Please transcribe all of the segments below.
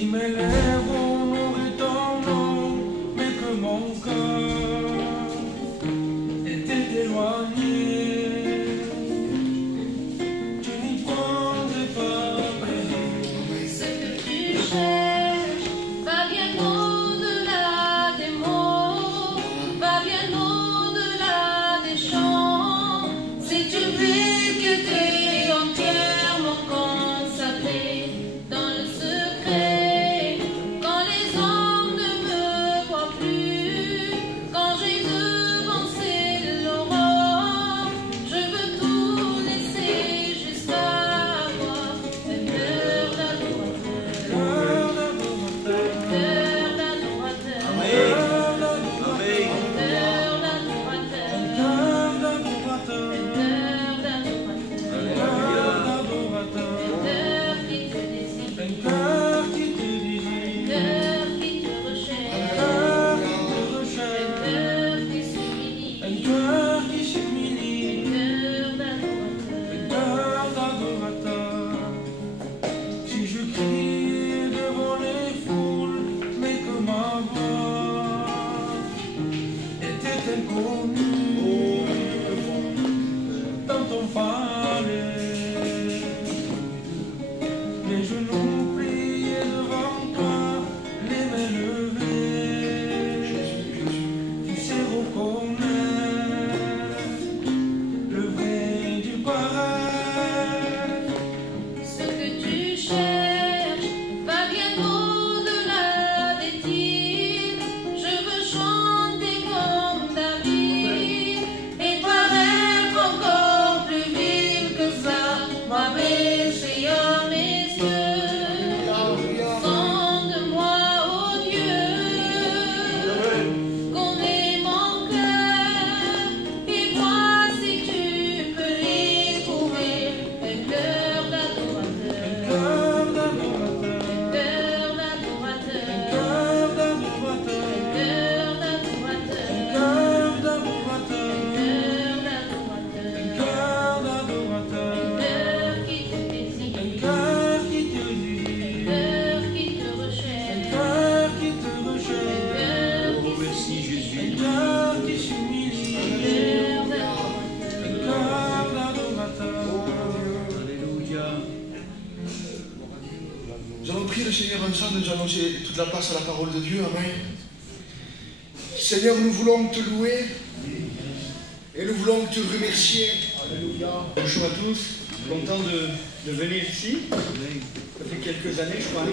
Si mes lèvres mouraient ton nom, mais que mon cœur était éloigné, tu n'y prendrais pas paix. Ce que tu cherches va bien au-delà des mots, va bien au-delà des chants. Si tu veux que t'es entièrement consacré dans le secret, quand les hommes ne me voient plus, quand j'ai devancé l'aurore, je veux tout laisser jusqu'à avoir un cœur d'adorateur, Cœur d'adorateur, cœur d'adorateur, cœur cœur d'adorateur, d'adorateur, cœur d'adorateur, cœur d'adorateur, cœur d'adorateur, cœur qui te désire, un cœur qui te désire, cœur qui te recherche, cœur qui te un recherche, cœur qui s'humilie, un cœur qui s'humilie, cœur un d'adorateur. cœur d'adorateur. Si je crie devant les foules, mais que ma voix était inconnue dans ton palais, mes genoux pliés devant toi, les mains levées, tu sais reconnaître le vrai du pareil. Ce que tu cherches va bien au-delà des titres. Je veux chanter comme David et paraître encore plus vil que ça. M'abaisser à mes yeux. Sonde-moi, ô Dieu, connais mon cœur et vois si tu peux l'éprouver. Un cœur d'adorateur, Cœur d'adorateur, cœur d'adorateur, cœur d'adorateur, cœur d'adorateur, cœur d'adorateur, cœur d'adorateur, cœur d'adorateur, cœur qui te un désire, cœur qui te désire, cœur qui te un recherche, cœur qui te recherche, cœur qui Merci Jésus. un cœur qui s'humilie, cœur un d'adorateur. cœur d'adorateur. Alléluia. Nous allons prier le Seigneur ensemble, nous allons laisser toute la place à la parole de Dieu. Amen. Seigneur, nous voulons te louer et nous voulons te remercier. Bonjour à tous, content de venir ici. Ça fait quelques années, je crois,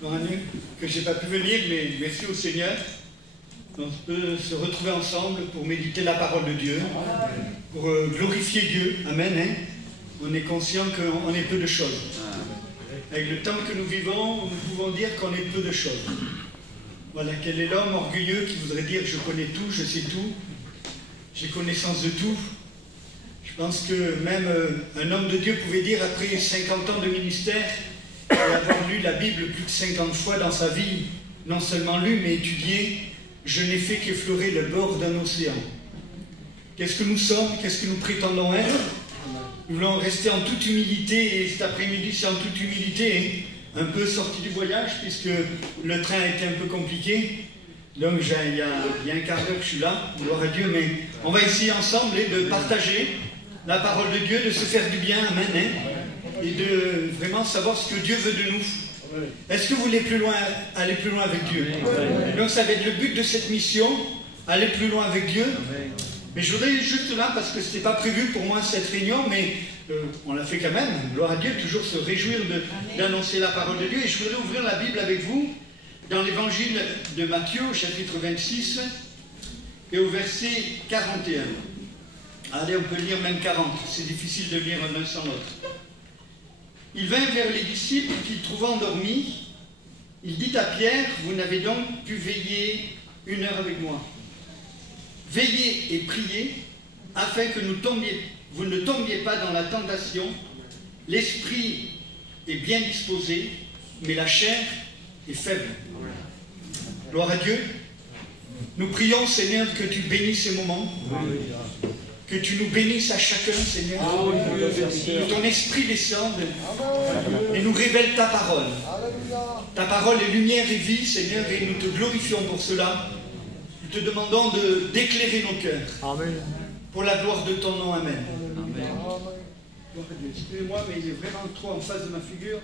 Gloire à Dieu, que je n'ai pas pu venir, mais merci au Seigneur. On peut se retrouver ensemble pour méditer la parole de Dieu, pour glorifier Dieu. Amen. Hein. On est conscient qu'on est peu de choses. Avec le temps que nous vivons, nous pouvons dire qu'on est peu de choses. Voilà, quel est l'homme orgueilleux qui voudrait dire « je connais tout, je sais tout, j'ai connaissance de tout ». Je pense que même un homme de Dieu pouvait dire, après 50 ans de ministère, et avoir lu la Bible plus de 50 fois dans sa vie, non seulement lu, mais étudié, je n'ai fait qu'effleurer le bord d'un océan. Qu'est-ce que nous sommes? Qu'est-ce que nous prétendons être? Nous voulons rester en toute humilité, et cet après-midi, c'est en toute humilité, hein, un peu sorti du voyage, puisque le train a été un peu compliqué. Donc il y a un quart d'heure que je suis là, gloire à Dieu, mais on va essayer ensemble de partager la parole de Dieu, de se faire du bien, amen, hein, et de vraiment savoir ce que Dieu veut de nous. Est-ce que vous voulez aller plus loin avec Dieu? Donc ça va être le but de cette mission, aller plus loin avec Dieu. Mais je voudrais juste là, parce que ce n'était pas prévu pour moi cette réunion, mais on l'a fait quand même, gloire à Dieu, toujours se réjouir d'annoncer la parole de Dieu. Et je voudrais ouvrir la Bible avec vous dans l'évangile de Matthieu, au chapitre 26, et au verset 41. Allez, on peut lire même 40, c'est difficile de lire l'un sans l'autre. Il vint vers les disciples qu'il trouva endormis. Il dit à Pierre, vous n'avez donc pu veiller 1 heure avec moi. Veillez et priez, afin que vous ne tombiez pas dans la tentation. L'esprit est bien disposé, mais la chair est faible. Gloire à Dieu. Nous prions, Seigneur, que tu bénisses ces moments. Que tu nous bénisses à chacun, Seigneur. Oh Dieu, merci. Que ton esprit descende et nous révèle ta parole. Ta parole est lumière et vie, Seigneur, et nous te glorifions pour cela. Nous te demandons d'éclairer nos cœurs. Amen. Pour la gloire de ton nom, Amen. Amen. Gloire à Dieu. Excusez-moi, mais il est vraiment trop en face de ma figure.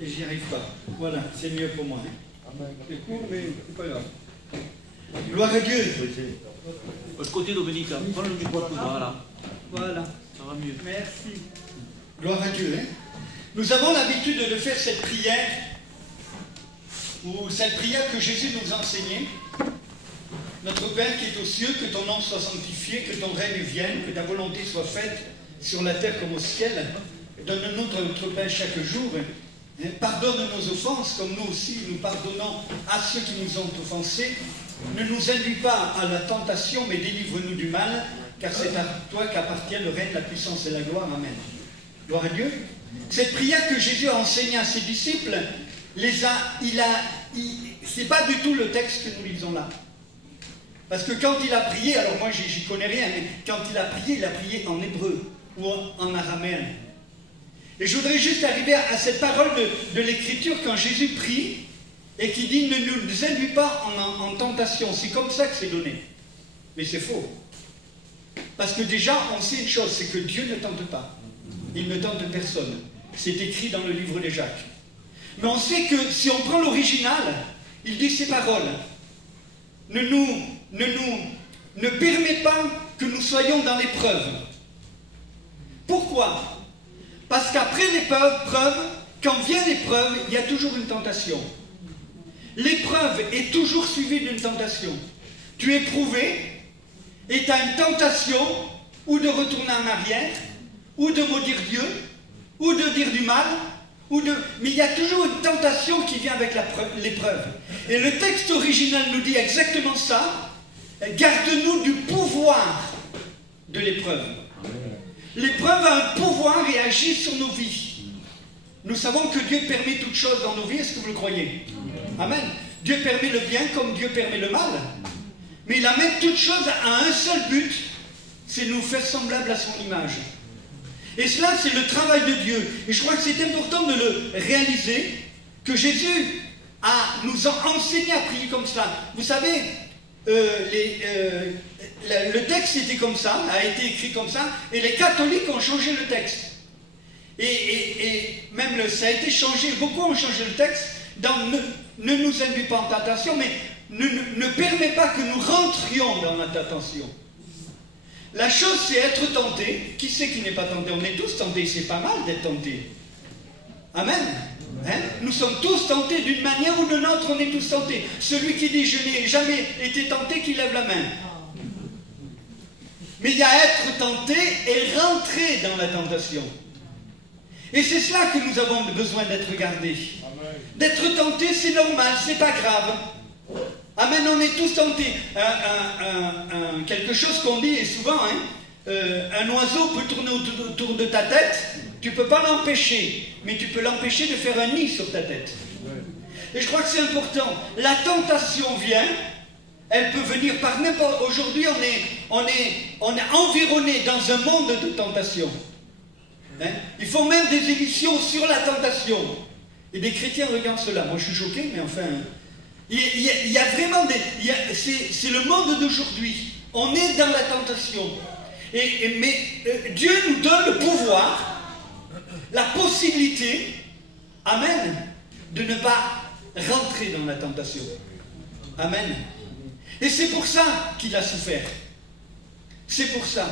Et j'y arrive pas. Voilà, c'est mieux pour moi. C'est court, mais c'est pas grave. Gloire à Dieu. De côté, Dominique, prends le micro. Voilà. Voilà. Ça va mieux. Merci. Gloire à Dieu. Hein? Nous avons l'habitude de faire cette prière, ou cette prière que Jésus nous a enseignée. Notre Père qui est aux cieux, que ton nom soit sanctifié, que ton règne vienne, que ta volonté soit faite sur la terre comme au ciel. Donne-nous notre pain chaque jour. Pardonne nos offenses, comme nous aussi nous pardonnons à ceux qui nous ont offensés. Ne nous induis pas à la tentation, mais délivre-nous du mal, car c'est à toi qu'appartient le règne, la puissance et la gloire. Amen. Gloire à Dieu. Cette prière que Jésus a enseignée à ses disciples, c'est pas du tout le texte que nous lisons là. Parce que quand il a prié, alors moi j'y connais rien, mais quand il a prié en hébreu ou en araméen. Et je voudrais juste arriver à cette parole de l'Écriture quand Jésus prie et qui dit « Ne nous induis pas en tentation ». C'est comme ça que c'est donné. Mais c'est faux. Parce que déjà, on sait une chose, c'est que Dieu ne tente pas. Il ne tente personne. C'est écrit dans le livre de Jacques. Mais on sait que si on prend l'original, il dit ces paroles. Ne permet pas que nous soyons dans l'épreuve. Pourquoi ? Parce qu'après l'épreuve, quand vient l'épreuve, il y a toujours une tentation. L'épreuve est toujours suivie d'une tentation. Tu es éprouvé et tu as une tentation ou de retourner en arrière, ou de maudire Dieu, ou de dire du mal, mais il y a toujours une tentation qui vient avec l'épreuve. Et le texte original nous dit exactement ça. Garde-nous du pouvoir de l'épreuve. L'épreuve a un pouvoir et agit sur nos vies. Nous savons que Dieu permet toutes choses dans nos vies. Est-ce que vous le croyez? Amen. Dieu permet le bien comme Dieu permet le mal. Mais il amène toutes choses à un seul but, c'est nous faire semblables à son image. Et cela, c'est le travail de Dieu. Et je crois que c'est important de le réaliser, que Jésus nous a enseigné à prier comme cela. Vous savez, le texte était comme ça, a été écrit comme ça, et les catholiques ont changé le texte. Et même ça a été changé, beaucoup ont changé le texte, dans ne nous induis pas en tentation, mais ne permet pas que nous rentrions dans la tentation. La chose, c'est être tenté. Qui c'est qui n'est pas tenté? On est tous tentés, c'est pas mal d'être tenté. Amen. Hein? Nous sommes tous tentés d'une manière ou d'une autre, on est tous tentés. Celui qui dit « je n'ai jamais été tenté », qui lève la main. Mais il y a être tenté et rentrer dans la tentation. Et c'est cela que nous avons besoin d'être gardés. D'être tenté, c'est normal, c'est pas grave. Amen, on est tous tentés. Quelque chose qu'on dit souvent, un oiseau peut tourner autour de ta tête, tu ne peux pas l'empêcher, mais tu peux l'empêcher de faire un nid sur ta tête. Et je crois que c'est important. La tentation vient, elle peut venir par n'importe... Aujourd'hui, on est environné dans un monde de tentation. Ils font même des émissions sur la tentation. Et des chrétiens regardent cela. Moi, je suis choqué, mais enfin... Il y a vraiment des... C'est le monde d'aujourd'hui. On est dans la tentation. Mais Dieu nous donne le pouvoir, la possibilité, amen, de ne pas rentrer dans la tentation. Amen. Et c'est pour ça qu'il a souffert. C'est pour ça.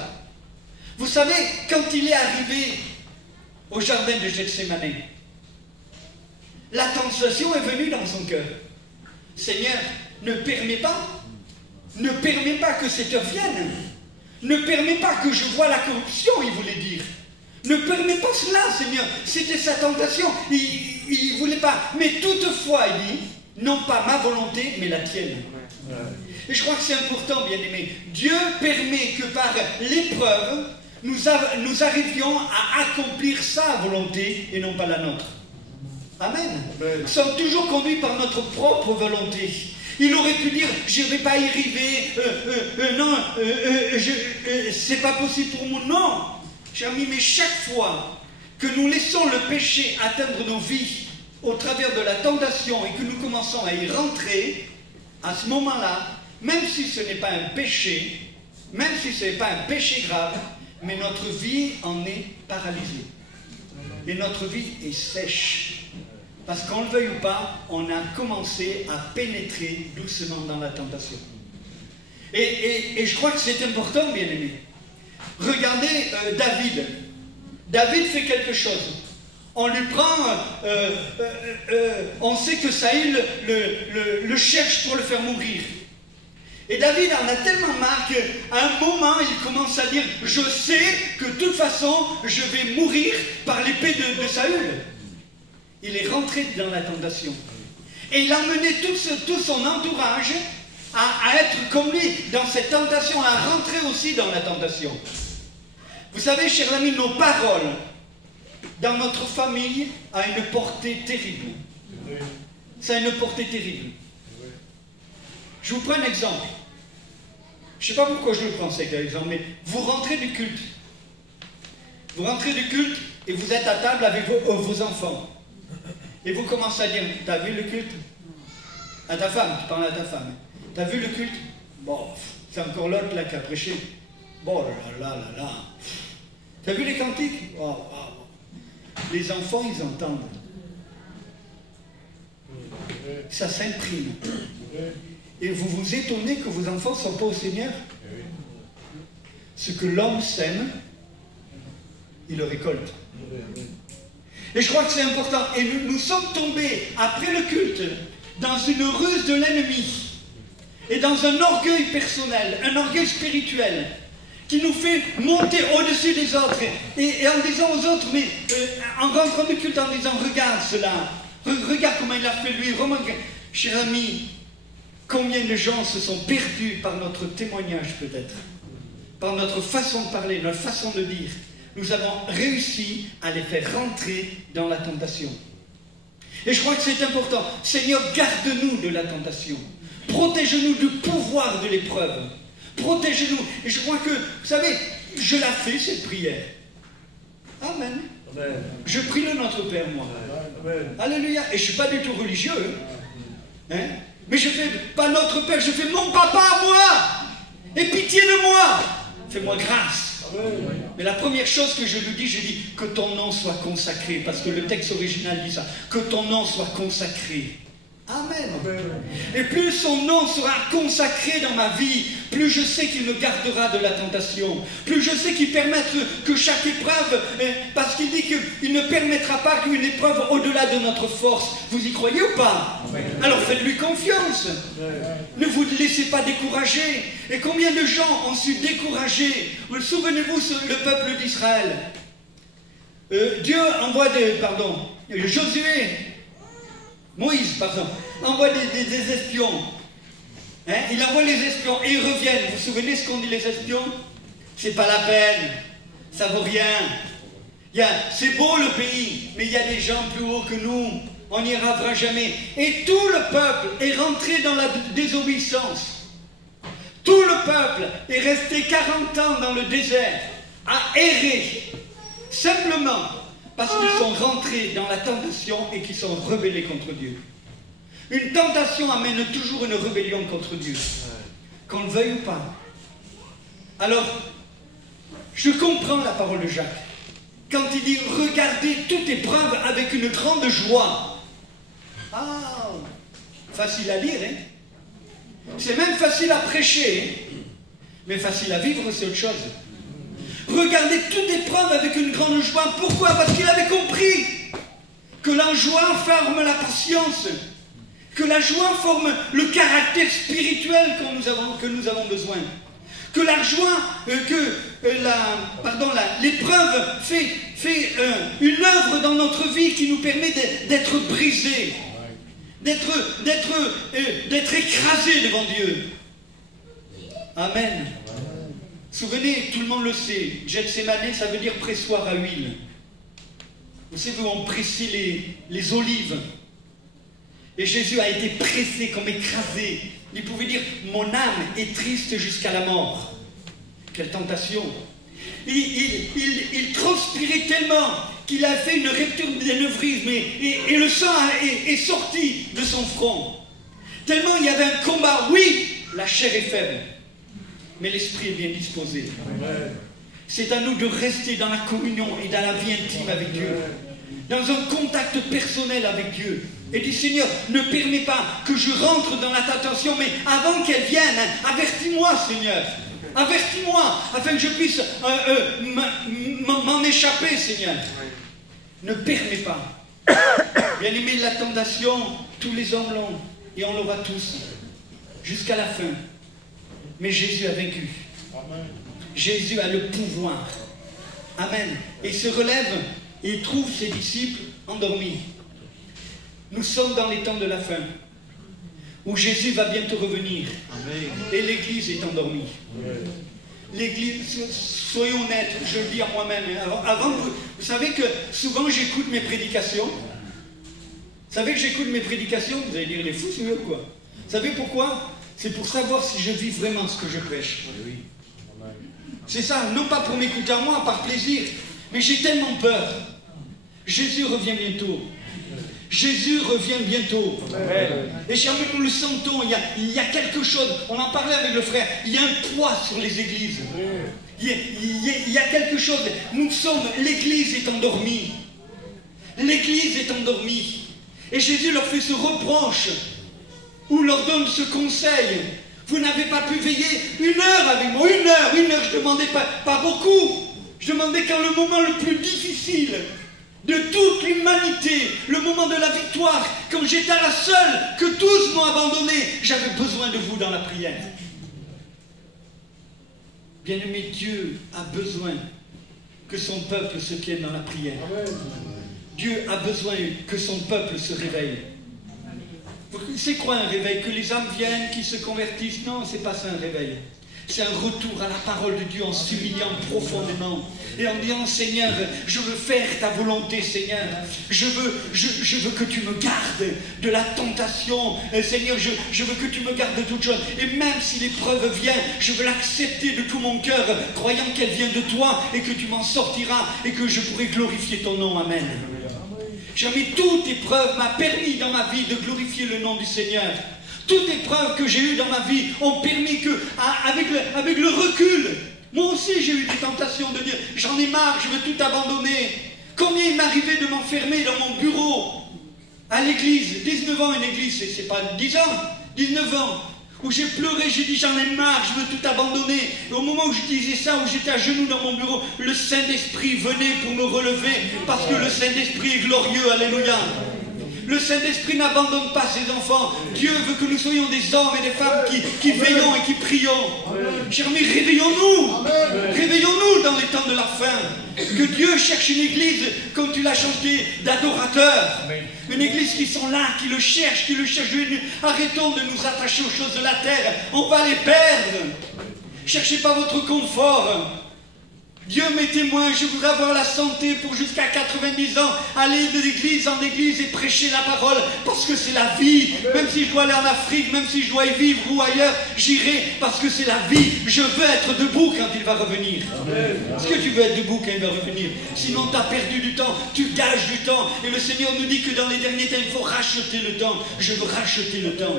Vous savez, quand il est arrivé au jardin de Gethsémane, la tentation est venue dans son cœur. Seigneur, ne permets pas que cette heure vienne. Ne permets pas que je voie la corruption, il voulait dire. Ne permets pas cela, Seigneur. C'était sa tentation. Il ne voulait pas. Mais toutefois, il dit, non pas ma volonté, mais la tienne. Et je crois que c'est important, bien-aimés. Dieu permet que par l'épreuve, nous arrivions à accomplir sa volonté et non pas la nôtre. Amen. Nous sommes toujours conduits par notre propre volonté. Il aurait pu dire, je ne vais pas y arriver, non, c'est pas possible pour moi. Non, chers amis, mais chaque fois que nous laissons le péché atteindre nos vies au travers de la tentation et que nous commençons à y rentrer, à ce moment-là, même si ce n'est pas un péché, même si ce n'est pas un péché grave, mais notre vie en est paralysée. Et notre vie est sèche. Parce qu'on le veuille ou pas, on a commencé à pénétrer doucement dans la tentation. Et je crois que c'est important, bien aimé. Regardez David. David fait quelque chose. On lui prend... on sait que Saül le cherche pour le faire mourir. Et David en a tellement marre qu'à un moment, il commence à dire « Je sais que de toute façon, je vais mourir par l'épée de Saül. » Il est rentré dans la tentation. Et il a mené tout son entourage à être comme lui dans cette tentation, à rentrer aussi dans la tentation. Vous savez, chers amis, nos paroles dans notre famille a une portée terrible. Ça a une portée terrible. Je vous prends un exemple. Je ne sais pas pourquoi je le prends cet exemple, mais vous rentrez du culte. Vous rentrez du culte et vous êtes à table avec vos enfants. Et vous commencez à dire, t'as vu le culte? À ta femme, tu parles à ta femme. T'as vu le culte? Bon, c'est encore l'autre là qui a prêché. Bon, là. T'as vu les cantiques? Oh. Les enfants, ils entendent. Ça s'imprime. Et vous vous étonnez que vos enfants ne sont pas au Seigneur. Ce que l'homme sème, il le récolte. Et je crois que c'est important. Et nous sommes tombés, après le culte, dans une ruse de l'ennemi. Et dans un orgueil personnel, un orgueil spirituel, qui nous fait monter au-dessus des autres. Et en disant aux autres, mais en rentrant du culte, en disant, regarde cela. Regarde comment il a fait lui. Cher ami, combien de gens se sont perdus par notre témoignage peut-être, par notre façon de parler, notre façon de dire. Nous avons réussi à les faire rentrer dans la tentation. Et je crois que c'est important. Seigneur, garde-nous de la tentation. Protège-nous du pouvoir de l'épreuve. Protège-nous. Et je crois que, vous savez, je la fais cette prière. Amen. Amen. Je prie le Notre Père, moi. Amen. Alléluia. Et je ne suis pas du tout religieux. Hein? Mais je ne fais pas Notre Père, je fais mon papa à moi. Et pitié de moi. Fais-moi grâce. Mais la première chose que je lui dis, je dis que ton nom soit consacré, parce que le texte original dit ça, que ton nom soit consacré. Amen. Et plus son nom sera consacré dans ma vie, plus je sais qu'il me gardera de la tentation, plus je sais qu'il permettra que chaque épreuve, parce qu'il dit qu'il ne permettra pas qu'une épreuve au-delà de notre force. Vous y croyez ou pas? Alors faites-lui confiance. Ne vous laissez pas décourager. Et combien de gens ont su décourager? Souvenez-vous, le peuple d'Israël. Dieu envoie Josué, Moïse, pardon, envoie des espions. Hein? Il envoie les espions et ils reviennent. Vous vous souvenez ce qu'ont dit les espions? C'est pas la peine, ça vaut rien. C'est beau le pays, mais il y a des gens plus hauts que nous. On n'y arrivera jamais. Et tout le peuple est rentré dans la désobéissance. Tout le peuple est resté 40 ans dans le désert, à errer, simplement parce qu'ils sont rentrés dans la tentation et qu'ils sont rebellés contre Dieu. Une tentation amène toujours une rébellion contre Dieu, qu'on le veuille ou pas. Alors, je comprends la parole de Jacques, quand il dit « Regardez toute épreuve avec une grande joie ». Ah, facile à dire, hein? C'est même facile à prêcher, hein? Mais facile à vivre, c'est autre chose. Regardez toute épreuve avec une grande joie. Pourquoi? Parce qu'il avait compris que la joie forme la patience, que la joie forme le caractère spirituel que nous avons besoin, que la joie, l'épreuve fait une œuvre dans notre vie qui nous permet d'être brisés, d'être écrasés devant Dieu. Amen. Souvenez, tout le monde le sait, Gethsémané, ça veut dire pressoir à huile. Vous savez où on pressait les olives. Et Jésus a été pressé comme écrasé. Il pouvait dire, mon âme est triste jusqu'à la mort. Quelle tentation. Il transpirait tellement qu'il a fait une rupture d'anévrisme et le sang est sorti de son front. Tellement il y avait un combat. Oui, la chair est faible, mais l'esprit est bien disposé. C'est à nous de rester dans la communion et dans la vie intime avec Dieu, dans un contact personnel avec Dieu. Et dit, Seigneur, ne permets pas que je rentre dans la tentation, mais avant qu'elle vienne, avertis-moi, Seigneur. Avertis-moi, afin que je puisse m'en échapper, Seigneur. Ne permets pas. Bien aimé, la tentation, tous les hommes l'ont, et on l'aura tous, jusqu'à la fin. Mais Jésus a vaincu. Jésus a le pouvoir. Amen. Et il se relève et il trouve ses disciples endormis. Nous sommes dans les temps de la fin, où Jésus va bientôt revenir. Amen. Et l'Église est endormie. L'Église, soyons honnêtes, je le dis à moi-même. Avant, vous savez que souvent j'écoute mes prédications. Vous savez que j'écoute mes prédications, vous allez dire les fous, c'est eux quoi. Vous savez pourquoi? C'est pour savoir si je vis vraiment ce que je prêche. C'est ça, non pas pour m'écouter à moi, par plaisir, mais j'ai tellement peur. Jésus revient bientôt. Jésus revient bientôt. Et jamais nous le sentons, il y a quelque chose, on en parlait avec le frère, il y a un poids sur les églises. Il y a quelque chose, nous sommes, l'église est endormie. L'église est endormie. Et Jésus leur fait ce reproche, ou leur donne ce conseil. Vous n'avez pas pu veiller 1 heure avec moi, 1 heure, je demandais pas beaucoup. Je demandais quand le moment le plus difficile de toute l'humanité, le moment de la victoire, quand j'étais la seule, que tous m'ont abandonné, j'avais besoin de vous dans la prière. Bien-aimé, Dieu a besoin que son peuple se tienne dans la prière. Dieu a besoin que son peuple se réveille. C'est quoi un réveil? Que les âmes viennent, qui se convertissent? Non, c'est pas ça un réveil. C'est un retour à la parole de Dieu en s'humiliant profondément et en disant, Seigneur, je veux faire ta volonté, Seigneur. Je veux que tu me gardes de la tentation. Seigneur, je veux que tu me gardes de toutes choses. Et même si l'épreuve vient, je veux l'accepter de tout mon cœur, croyant qu'elle vient de toi et que tu m'en sortiras et que je pourrai glorifier ton nom. Amen. Jamais toute épreuve m'a permis dans ma vie de glorifier le nom du Seigneur. Toutes épreuves que j'ai eues dans ma vie ont permis que, avec le recul, moi aussi j'ai eu des tentations de dire, j'en ai marre, je veux tout abandonner. Combien il m'arrivait de m'enfermer dans mon bureau, à l'église, 19 ans une église, c'est pas 10 ans, 19 ans, où j'ai pleuré, j'ai dit j'en ai marre, je veux tout abandonner. Et au moment où je disais ça, où j'étais à genoux dans mon bureau, le Saint-Esprit venait pour me relever, parce que le Saint-Esprit est glorieux, alléluia. Le Saint-Esprit n'abandonne pas ses enfants. Dieu veut que nous soyons des hommes et des femmes qui veillons et qui prions. Chers amis, réveillons-nous. Réveillons-nous dans les temps de la fin. Que Dieu cherche une église, comme tu l'as chanté, d'adorateurs. Une église qui sont là, qui le cherchent. Arrêtons de nous attacher aux choses de la terre. On va les perdre. Cherchez pas votre confort. Dieu m'est témoin, je voudrais avoir la santé pour jusqu'à 90 ans, aller de l'église en église et prêcher la parole, parce que c'est la vie. Même si je dois aller en Afrique, même si je dois y vivre ou ailleurs, j'irai, parce que c'est la vie. Je veux être debout quand il va revenir. Est-ce que tu veux être debout quand il va revenir? Sinon tu as perdu du temps, tu gages du temps. Et le Seigneur nous dit que dans les derniers temps, il faut racheter le temps. Je veux racheter le temps.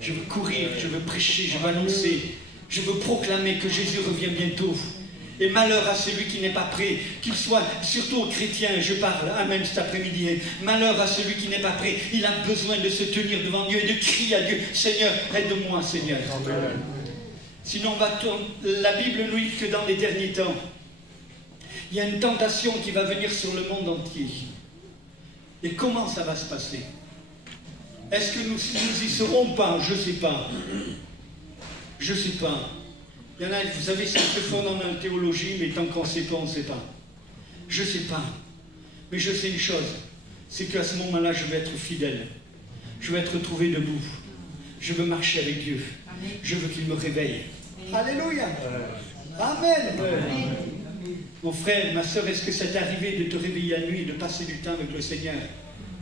Je veux courir, je veux prêcher, je veux annoncer. Je veux proclamer que Jésus revient bientôt. Et malheur à celui qui n'est pas prêt, qu'il soit, surtout aux chrétiens, je parle, amen, cet après-midi. Malheur à celui qui n'est pas prêt, il a besoin de se tenir devant Dieu et de crier à Dieu, Seigneur, aide-moi, Seigneur. Amen. Sinon, la Bible nous dit que dans les derniers temps, il y a une tentation qui va venir sur le monde entier. Et comment ça va se passer? Est-ce que nous y serons pas? Je ne sais pas. Je ne sais pas. Il y en a, vous savez, c'est se fond dans la théologie, mais tant qu'on ne sait pas, on ne sait pas. Je ne sais pas. Mais je sais une chose, c'est qu'à ce moment-là, je vais être fidèle. Je vais être retrouvé debout. Je veux marcher avec Dieu. Je veux qu'il me réveille. Alléluia. Amen. Mon frère, ma soeur, est-ce que ça t'est arrivé de te réveiller la nuit et de passer du temps avec le Seigneur?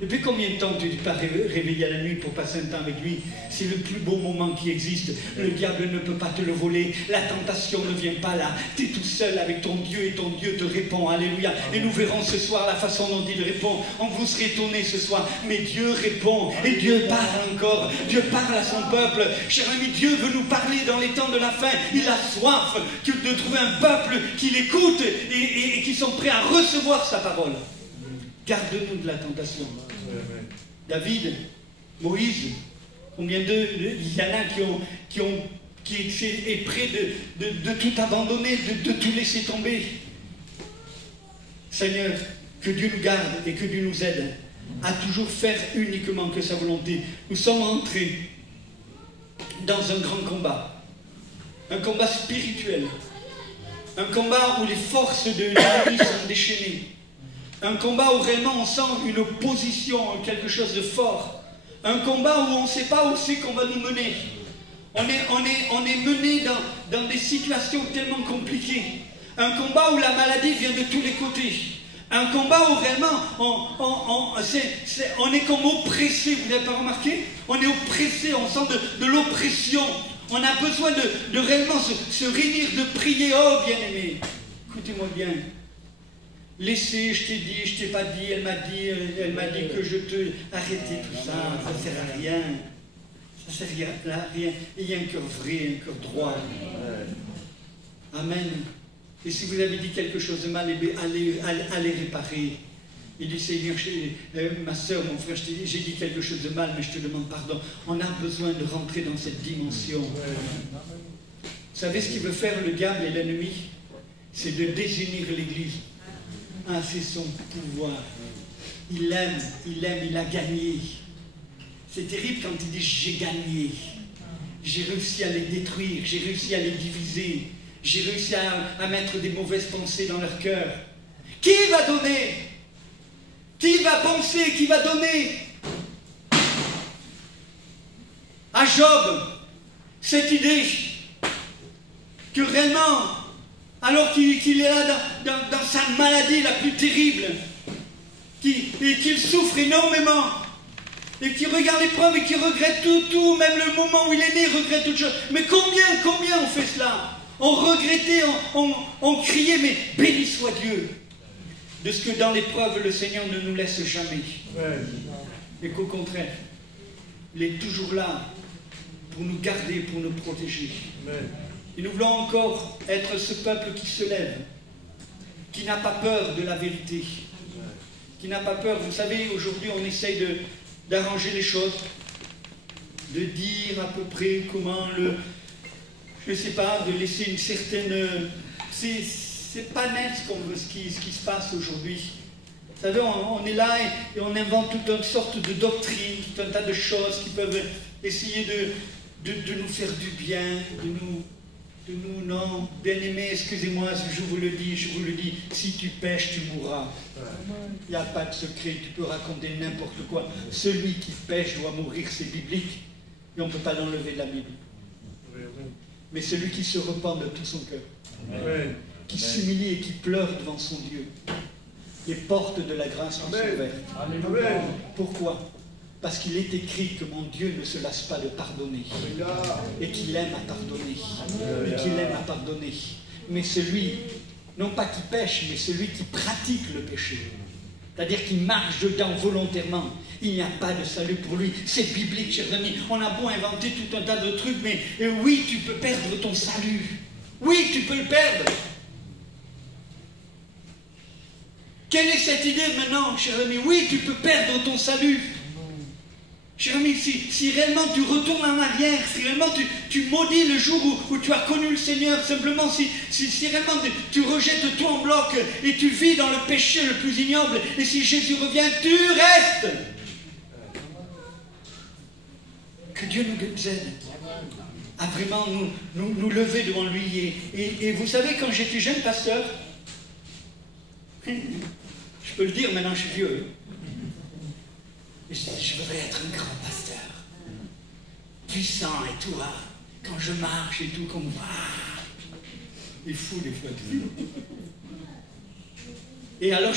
Depuis combien de temps tu t'es pas réveillé à la nuit pour passer un temps avec lui? C'est le plus beau moment qui existe. Le diable ne peut pas te le voler. La tentation ne vient pas là. Tu es tout seul avec ton Dieu et ton Dieu te répond. Alléluia. Et nous verrons ce soir la façon dont il répond. Vous serez étonnés ce soir. Mais Dieu répond. Et Dieu parle encore. Dieu parle à son peuple. Cher ami, Dieu veut nous parler dans les temps de la fin. Il a soif de trouver un peuple qui l'écoute et qui sont prêts à recevoir sa parole. Garde-nous de la tentation. David, Moïse, combien d'eux, il y en a qui est prêt de tout abandonner, de tout laisser tomber. Seigneur, que Dieu nous garde et que Dieu nous aide à toujours faire uniquement que sa volonté. Nous sommes entrés dans un grand combat, un combat spirituel, un combat où les forces de l'ennemi sont déchaînées. Un combat où réellement on sent une opposition, quelque chose de fort. Un combat où on ne sait pas où c'est qu'on va nous mener. On est mené dans des situations tellement compliquées. Un combat où la maladie vient de tous les côtés. Un combat où réellement on est comme oppressé. Vous n'avez pas remarqué? On est oppressé, on sent de l'oppression. On a besoin de réellement se réunir, de prier. Oh bien-aimé, écoutez-moi bien. Laissez, je t'ai dit, je t'ai pas dit, elle m'a dit que je te... Arrêtez tout ça, ça ne sert à rien. Ça ne sert à rien. Il y a un cœur vrai, un cœur droit. Amen. Et si vous avez dit quelque chose de mal, allez réparer. Il dit, Seigneur, ma soeur, mon frère, j'ai dit quelque chose de mal, mais je te demande pardon. On a besoin de rentrer dans cette dimension. Vous savez ce qu'il veut faire, le diable et l'ennemi? C'est de désunir l'Église. Ah, c'est son pouvoir. Il aime, il a gagné. C'est terrible quand il dit j'ai gagné. J'ai réussi à les détruire, j'ai réussi à les diviser, j'ai réussi à mettre des mauvaises pensées dans leur cœur. Qui va donner? Qui va penser? Qui va donner à Job cette idée que réellement, alors qu'il est là dans sa maladie la plus terrible, et qu'il souffre énormément, et qu'il regarde l'épreuve et qu'il regrette tout, même le moment où il est né, il regrette toute chose. Mais combien on fait cela? On regrettait, on criait, mais béni soit Dieu de ce que dans l'épreuve, le Seigneur ne nous laisse jamais. Et qu'au contraire, il est toujours là pour nous garder, pour nous protéger. Et nous voulons encore être ce peuple qui se lève, qui n'a pas peur de la vérité, qui n'a pas peur. Vous savez, aujourd'hui, on essaye d'arranger les choses, de dire à peu près comment je ne sais pas, de laisser une certaine... C'est pas net ce qui se passe aujourd'hui. Vous savez, on est là et on invente toute une sorte de doctrine, tout un tas de choses qui peuvent essayer de nous faire du bien, non, bien-aimé, excusez-moi, je vous le dis, si tu pêches, tu mourras. Il n'y a pas de secret, tu peux raconter n'importe quoi. Celui qui pêche doit mourir, c'est biblique, et on ne peut pas l'enlever de la Bible. Mais celui qui se repent de tout son cœur, qui s'humilie et qui pleure devant son Dieu, les portes de la grâce sont ouvertes. Pourquoi? Parce qu'il est écrit que mon Dieu ne se lasse pas de pardonner, et qu'il aime à pardonner, Mais celui, non pas qui pêche, mais celui qui pratique le péché, c'est-à-dire qui marche dedans volontairement, il n'y a pas de salut pour lui. C'est biblique, chers amis. On a beau inventer tout un tas de trucs, mais oui, tu peux perdre ton salut. Oui, tu peux le perdre. Quelle est cette idée maintenant, chers amis? Oui, tu peux perdre ton salut. Cher ami, si réellement tu retournes en arrière, si réellement tu maudis le jour où tu as connu le Seigneur, simplement si réellement tu rejettes tout en bloc et tu vis dans le péché le plus ignoble, et si Jésus revient, tu restes. Que Dieu nous aide à vraiment nous lever devant lui. Et vous savez, quand j'étais jeune pasteur, je peux le dire, maintenant je suis vieux, je voudrais être un grand pasteur, puissant et tout, quand je marche et tout, comme il est fou des fois. Et alors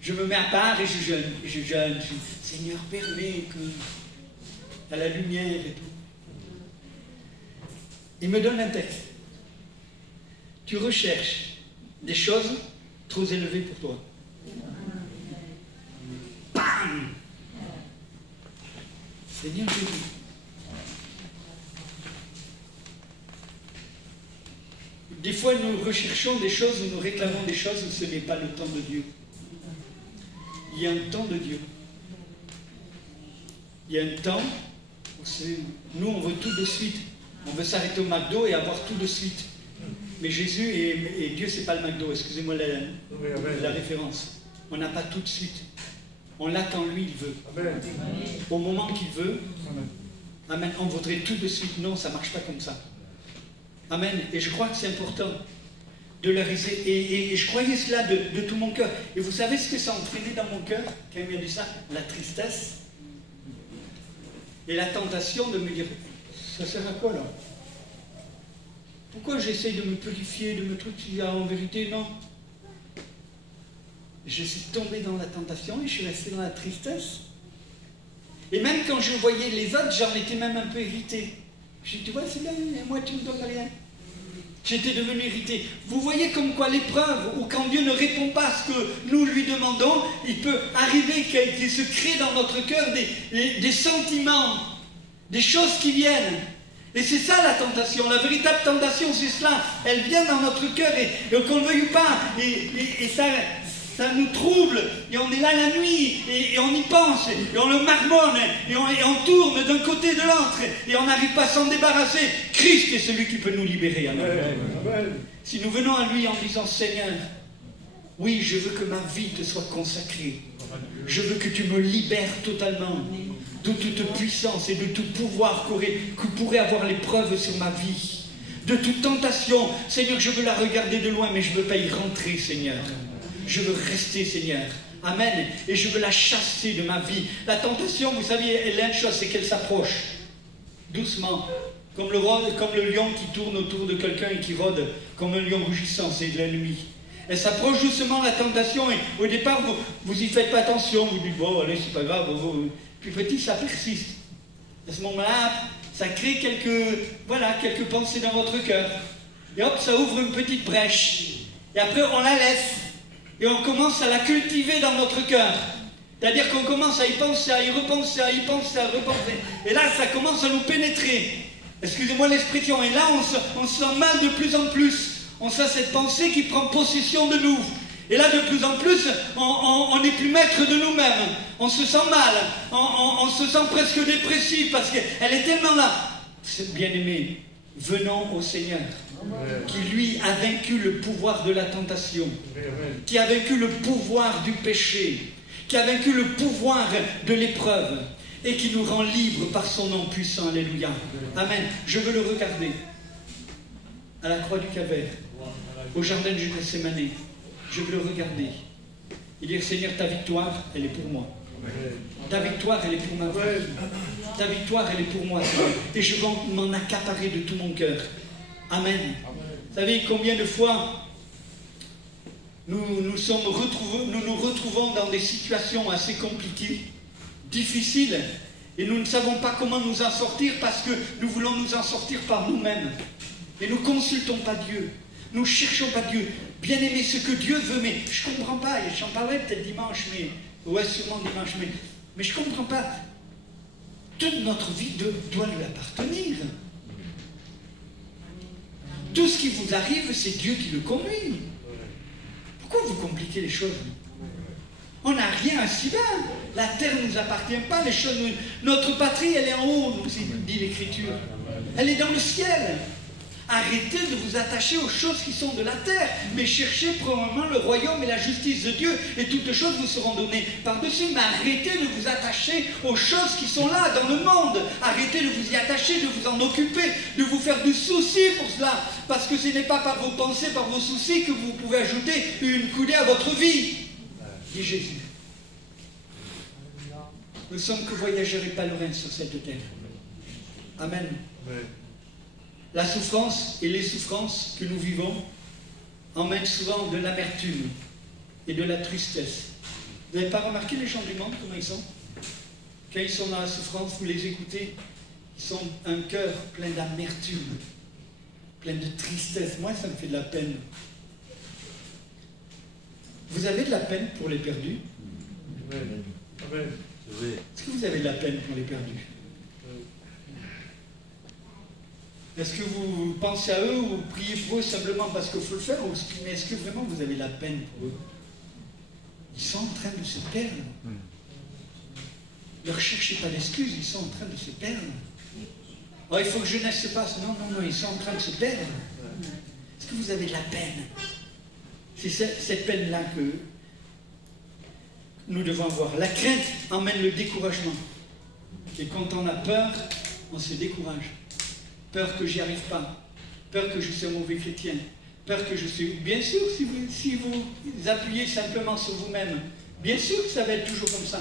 je je me mets à part et je jeûne. Et je jeûne. Je dis, Seigneur, permets que à la lumière et tout. Il me donne un texte. Tu recherches des choses trop élevées pour toi. Bam! Seigneur Jésus. Des fois, nous recherchons des choses, nous réclamons des choses où ce n'est pas le temps de Dieu. Il y a un temps de Dieu. Il y a un temps où nous, on veut tout de suite. On veut s'arrêter au McDo et avoir tout de suite. Mais Jésus et Dieu, c'est pas le McDo. Excusez-moi la référence. On n'a pas tout de suite. On l'a quand lui, il veut. Amen. Au moment qu'il veut. Amen. On voudrait tout de suite. Non, ça ne marche pas comme ça. Amen. Et je crois que c'est important de le réaliser. Et je croyais cela de tout mon cœur. Et vous savez ce que ça a entraîné dans mon cœur quand il m'a dit ça? La tristesse et la tentation de me dire, ça sert à quoi là? Pourquoi j'essaye de me purifier, de me trucider? En vérité, non. Je suis tombé dans la tentation et je suis resté dans la tristesse. Et même quand je voyais les autres, j'en étais même un peu irrité. Je dis, tu vois, c'est bien, moi tu ne me donnes rien. J'étais devenu irrité. Vous voyez comme quoi l'épreuve, ou quand Dieu ne répond pas à ce que nous lui demandons, il peut arriver qu'il se crée dans notre cœur des sentiments, des choses qui viennent. Et c'est ça la tentation. La véritable tentation, c'est cela. Elle vient dans notre cœur et qu'on ne veuille pas. Et ça nous trouble. Et on est là la nuit et on y pense. Et on le marmonne. Et on tourne d'un côté de l'autre. Et on n'arrive pas à s'en débarrasser. Christ est celui qui peut nous libérer. Amen. Amen. Si nous venons à lui en disant, Seigneur, oui, je veux que ma vie te soit consacrée. Je veux que tu me libères totalement de toute puissance et de tout pouvoir que pourrait avoir l'épreuve sur ma vie. De toute tentation. Seigneur, je veux la regarder de loin, mais je ne veux pas y rentrer, Seigneur. Je veux rester, Seigneur. Amen. Et je veux la chasser de ma vie. La tentation, vous savez, elle a une chose, c'est qu'elle s'approche. Doucement. Comme le lion qui tourne autour de quelqu'un et qui rôde comme un lion rugissant, c'est l'ennemi. Elle s'approche doucement, la tentation, et au départ, vous n'y faites pas attention. Vous dites, bon, allez, c'est pas grave. Puis petit, ça persiste. À ce moment-là, ça crée quelques pensées dans votre cœur. Et hop, ça ouvre une petite brèche. Et après, on la laisse. Et on commence à la cultiver dans notre cœur. C'est-à-dire qu'on commence à y penser, à y repenser, à y penser, à repenser. Et là, ça commence à nous pénétrer. Excusez-moi l'expression. Et là, on se sent mal de plus en plus. On sent cette pensée qui prend possession de nous. Et là, de plus en plus, on n'est plus maître de nous-mêmes. On se sent mal. On se sent presque dépressif parce qu'elle est tellement là. Bien-aimé, venons au Seigneur, qui lui a vaincu le pouvoir de la tentation, qui a vaincu le pouvoir du péché, qui a vaincu le pouvoir de l'épreuve, et qui nous rend libres par son nom puissant. Alléluia. Amen. Je veux le regarder à la croix du Calvaire, au jardin de Gethsémani. Je veux le regarder et dire, Seigneur, ta victoire, elle est pour moi. Ta victoire, elle est pour ma vie. Ta victoire, elle est pour moi. Et je vais m'en accaparer de tout mon cœur. Amen. Vous savez combien de fois nous nous retrouvons dans des situations assez compliquées, difficiles, et nous ne savons pas comment nous en sortir parce que nous voulons nous en sortir par nous-mêmes. Et nous ne consultons pas Dieu. Nous ne cherchons pas Dieu. Bien aimer ce que Dieu veut, mais je ne comprends pas. Et j'en parlerai peut-être dimanche, ouais, sûrement dimanche, mais je ne comprends pas. Toute notre vie doit lui appartenir. Tout ce qui vous arrive, c'est Dieu qui le conduit. Pourquoi vous compliquez les choses? On n'a rien à s'y battre. La terre ne nous appartient pas. Les choses, notre patrie, elle est en haut, nous dit l'Écriture. Elle est dans le ciel. Arrêtez de vous attacher aux choses qui sont de la terre, mais cherchez premièrement le royaume et la justice de Dieu, et toutes choses vous seront données par-dessus. Mais arrêtez de vous attacher aux choses qui sont là, dans le monde. Arrêtez de vous y attacher, de vous en occuper, de vous faire du souci pour cela, parce que ce n'est pas par vos pensées, par vos soucis que vous pouvez ajouter une coudée à votre vie, dit Jésus. Nous ne sommes que voyageurs et pèlerins sur cette terre. Amen. Amen. La souffrance et les souffrances que nous vivons emmènent souvent de l'amertume et de la tristesse. Vous n'avez pas remarqué les gens du monde, comment ils sont? Quand ils sont dans la souffrance, vous les écoutez, ils sont un cœur plein d'amertume, plein de tristesse. Moi, ça me fait de la peine. Vous avez de la peine pour les perdus? Amen. Amen. Est-ce que vous avez de la peine pour les perdus? Est-ce que vous pensez à eux ou vous priez pour eux simplement parce qu'il faut le faire? Mais est-ce que vraiment vous avez de la peine pour eux? Ils sont en train de se perdre. Ne recherchez pas d'excuses, ils sont en train de se perdre. Oh, il faut que jeunesse se passe. Non, non, non, ils sont en train de se perdre. Est-ce que vous avez de la peine? C'est cette peine-là que nous devons avoir. La crainte emmène le découragement. Et quand on a peur, on se décourage. Peur que j'y arrive pas. Peur que je sois un mauvais chrétien. Peur que je suis... Bien sûr, si vous appuyez simplement sur vous-même, bien sûr que ça va être toujours comme ça.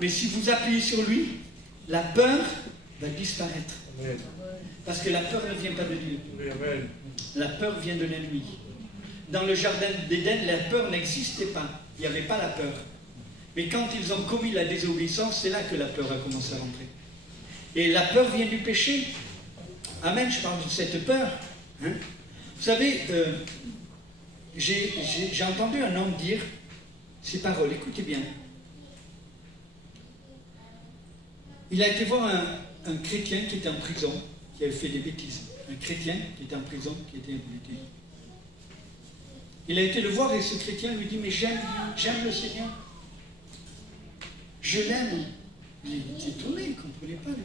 Mais si vous appuyez sur lui, la peur va disparaître. Amen. Parce que la peur ne vient pas de Dieu. Amen. La peur vient de l'ennemi. Dans le jardin d'Éden, la peur n'existait pas. Il n'y avait pas la peur. Mais quand ils ont commis la désobéissance, c'est là que la peur a commencé à rentrer. Et la peur vient du péché. Amen, je parle de cette peur. Hein? Vous savez, j'ai entendu un homme dire ces paroles, écoutez bien. Il a été voir un chrétien qui était en prison, qui avait fait des bêtises. Un chrétien qui était en prison, qui était embêté. Il a été le voir et ce chrétien lui dit, mais j'aime le Seigneur. Je l'aime. Il était étonné, il ne comprenait pas. Lui.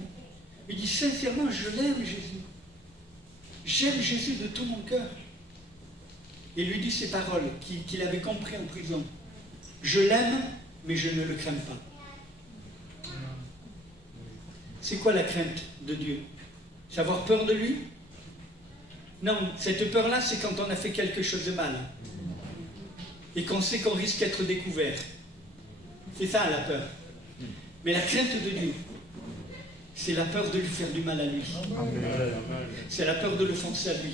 Il dit, sincèrement, je l'aime, Jésus. J'aime Jésus de tout mon cœur. Il lui dit ces paroles qu'il avait compris en prison. Je l'aime, mais je ne le crains pas. C'est quoi la crainte de Dieu? C'est avoir peur de lui? Non, cette peur-là, c'est quand on a fait quelque chose de mal. Et qu'on sait qu'on risque d'être découvert. C'est ça la peur. Mais la crainte de Dieu, c'est la peur de lui faire du mal à lui. C'est la peur de l'offenser à lui.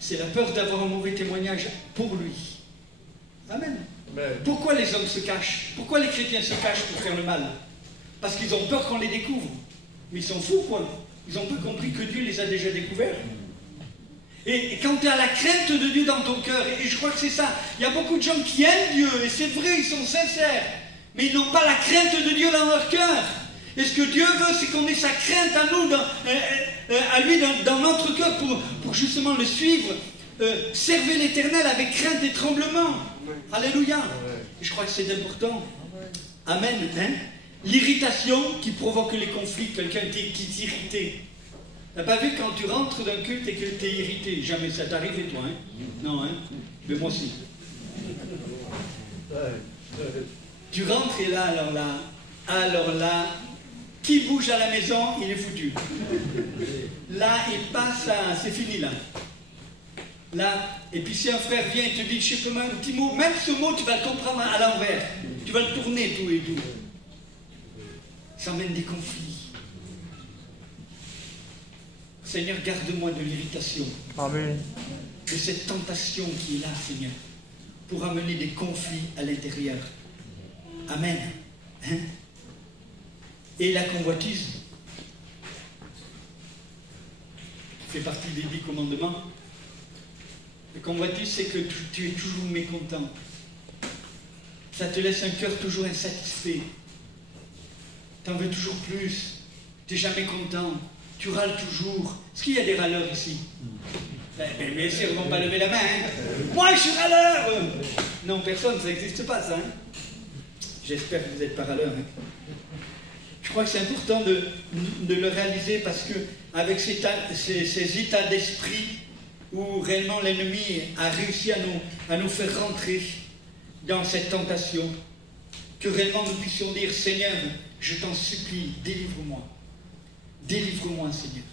C'est la peur d'avoir un mauvais témoignage pour lui. Amen. Pourquoi les hommes se cachent? Pourquoi les chrétiens se cachent pour faire le mal? Parce qu'ils ont peur qu'on les découvre. Mais ils sont fous, quoi. Ils n'ont pas compris que Dieu les a déjà découverts. Et quand tu as la crainte de Dieu dans ton cœur, et je crois que c'est ça, il y a beaucoup de gens qui aiment Dieu, et c'est vrai, ils sont sincères, mais ils n'ont pas la crainte de Dieu dans leur cœur. Et ce que Dieu veut, c'est qu'on ait sa crainte à nous, à lui dans notre cœur, pour justement le suivre. Servez l'Éternel avec crainte et tremblement. Alléluia. Et je crois que c'est important. Amen. Hein? L'irritation qui provoque les conflits, quelqu'un qui est irrité. Tu n'as pas vu quand tu rentres d'un culte et que tu es irrité? Jamais ça t'arrive, toi, hein? Non, hein? Mais moi aussi. Tu rentres et là, alors là, qui bouge à la maison, il est foutu. Là, il passe à... C'est fini, là. Là, et puis si un frère vient et te dit, je sais pas, un petit mot, même ce mot, tu vas le comprendre à l'envers. Tu vas le tourner, tout et tout. Ça emmène des conflits. Seigneur, garde-moi de l'irritation. Amen. De cette tentation qui est là, Seigneur, pour amener des conflits à l'intérieur. Amen. Hein? Et la convoitise fait partie des 10 commandements. La convoitise, c'est que tu es toujours mécontent. Ça te laisse un cœur toujours insatisfait. Tu en veux toujours plus. Tu n'es jamais content. Tu râles toujours. Est-ce qu'il y a des râleurs ici? Bien sûr, ils ne vont pas lever la main. Hein? Moi, je suis râleur. Non, personne, ça n'existe pas, ça. Hein? J'espère que vous n'êtes pas râleur. Hein? Je crois que c'est important de le réaliser parce que avec ces états d'esprit où réellement l'ennemi a réussi à nous faire rentrer dans cette tentation, que réellement nous puissions dire, Seigneur, je t'en supplie, délivre-moi. Délivre-moi, Seigneur,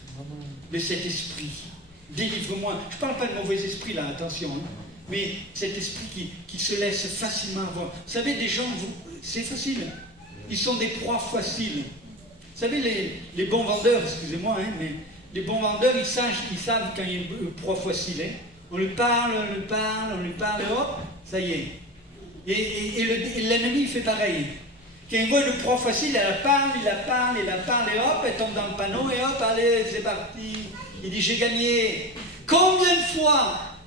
de cet esprit. Délivre-moi. Je ne parle pas de mauvais esprit, là, attention. Hein, mais cet esprit qui se laisse facilement avoir. Vous savez, des gens, c'est facile. Ils sont des proies faciles. Vous savez, les bons vendeurs, excusez-moi, hein, mais les bons vendeurs, ils savent quand il y a une proie facile. Hein. On lui parle, et hop, ça y est. Et l'ennemi il fait pareil. Quand il voit le proie facile, il la parle, et hop, elle tombe dans le panneau, et hop, allez, c'est parti. Il dit, j'ai gagné. Combien de fois,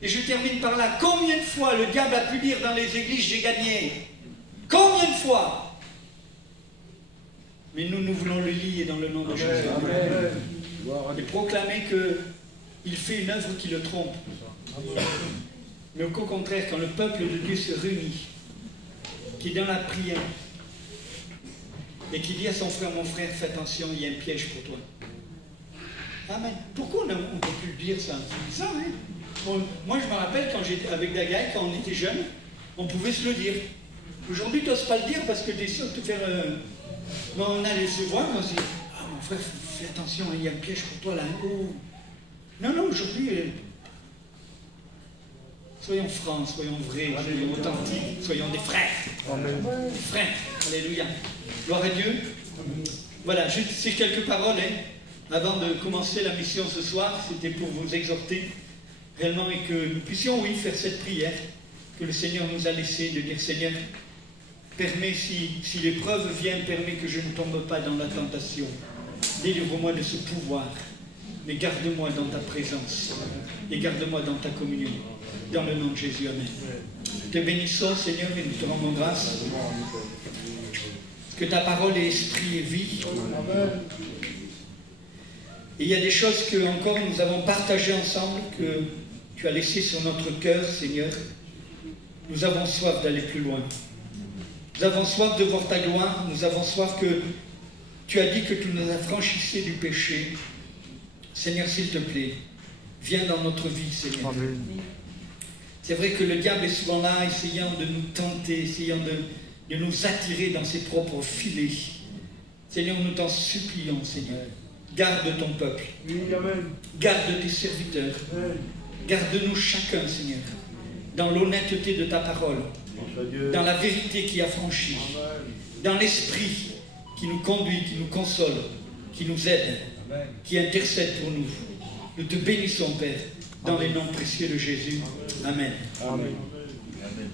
et je termine par là, combien de fois le diable a pu dire dans les églises, j'ai gagné? Combien de fois? Mais nous voulons le lier dans le nom de Jésus. Et proclamer qu'il fait une œuvre qui le trompe. Mais au contraire, quand le peuple de Dieu se réunit, qui est dans la prière, et qui dit à son frère, mon frère, fais attention, il y a un piège pour toi. Amen. Pourquoi on ne peut plus dire ça? C'est ça, hein? Bon, moi, je me rappelle, quand j'étais avec Dagaï, quand on était jeunes, on pouvait se le dire. Aujourd'hui, tu n'oses pas le dire parce que tu es sûr de te faire... Mais on allait se voir, on se dit, ah, mon frère, fais attention, il y a un piège pour toi là. Oh. Non, aujourd'hui... Soyons francs, soyons vrais, soyons authentiques, soyons des frères. Amen. Des frères, alléluia. Gloire à Dieu. Voilà, juste ces quelques paroles, hein, avant de commencer la mission ce soir, c'était pour vous exhorter réellement et que nous puissions, oui, faire cette prière que le Seigneur nous a laissée, de dire, Seigneur, permets, si l'épreuve vient, permets que je ne tombe pas dans la tentation. Délivre-moi de ce pouvoir, mais garde-moi dans ta présence et garde-moi dans ta communion. Dans le nom de Jésus, amen. Te bénissons, Seigneur, et nous te rendons grâce. Que ta parole est esprit et vie. Et il y a des choses que encore nous avons partagées ensemble, que tu as laissées sur notre cœur, Seigneur. Nous avons soif d'aller plus loin. Nous avons soif de voir ta gloire. Nous avons soif que tu as dit que tu nous affranchissais du péché. Seigneur, s'il te plaît, viens dans notre vie, Seigneur. Amen. C'est vrai que le diable est souvent là, essayant de nous tenter, essayant de nous attirer dans ses propres filets. Seigneur, nous t'en supplions, Seigneur. Garde ton peuple. Oui, amen. Garde tes serviteurs. Amen. Garde-nous chacun, Seigneur, dans l'honnêteté de ta parole, dans la vérité qui affranchit, dans l'esprit qui nous conduit, qui nous console, qui nous aide, qui intercède pour nous. Nous te bénissons, Père, dans les noms précieux de Jésus. Amen. Amen. Amen.